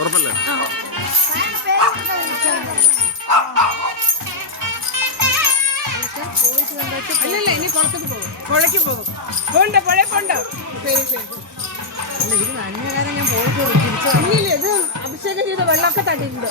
ഉറപ്പല്ലേ? അല്ലല്ല, ഇനി കുളത്തേക്ക് പോകും, പുഴയ്ക്ക് പോകും. പോണ്ട, പുഴ പോണ്ട. ശരി ശരി. ഇതിന് അന്യകാരം ഞാൻ പോയിട്ട് ഇല്ല, ഇത് അഭിഷേകം ചെയ്ത വെള്ളമൊക്കെ തട്ടിയിട്ടുണ്ട്.